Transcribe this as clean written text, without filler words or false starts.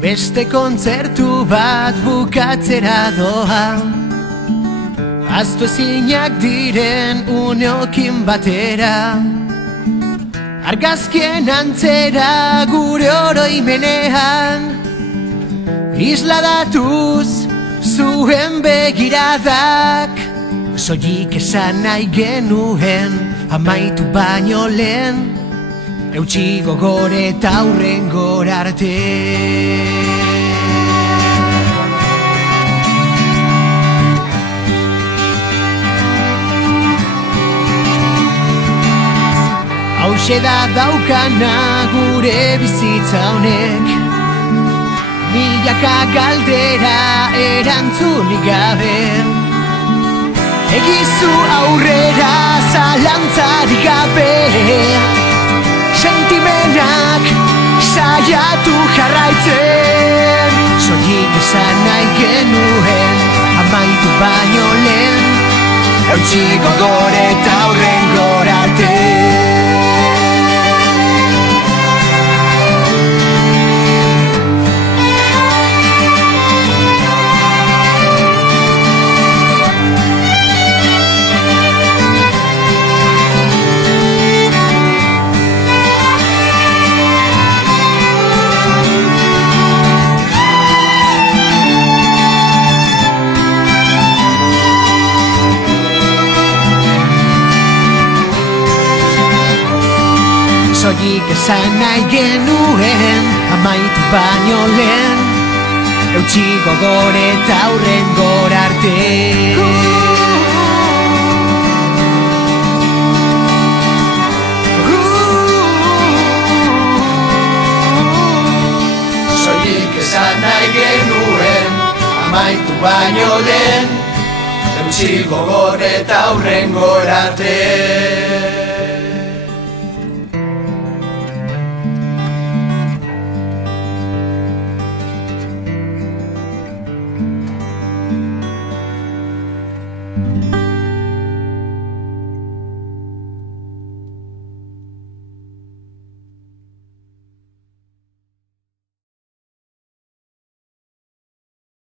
Beste kontzertu bat bukatzera doa, ahaztu ezinak diren uneokin batera, argazkien antzera gure oroimenean, isladatuz zuen begiradak, soilik esan nahi genuen amaitu baino lehen, eutsi gogor eta hurrengora arte. Hauxe da daukana gure bizitza honek, milaka galdera erantzunik gabe, egizu aurrera zalantzarik gabe, sentimenak saiatu jarraitzen, soilik esan nahi genuen amaitu baino lehen, eutsi gogor eta hurrengora arte. Soilik esan nahi genuen amaitu baino lehen, eutsi gogor eta hurrengora arte. Soilik esan nahi genuen amaitu baino lehen, eutsi gogor eta hurrengora arte.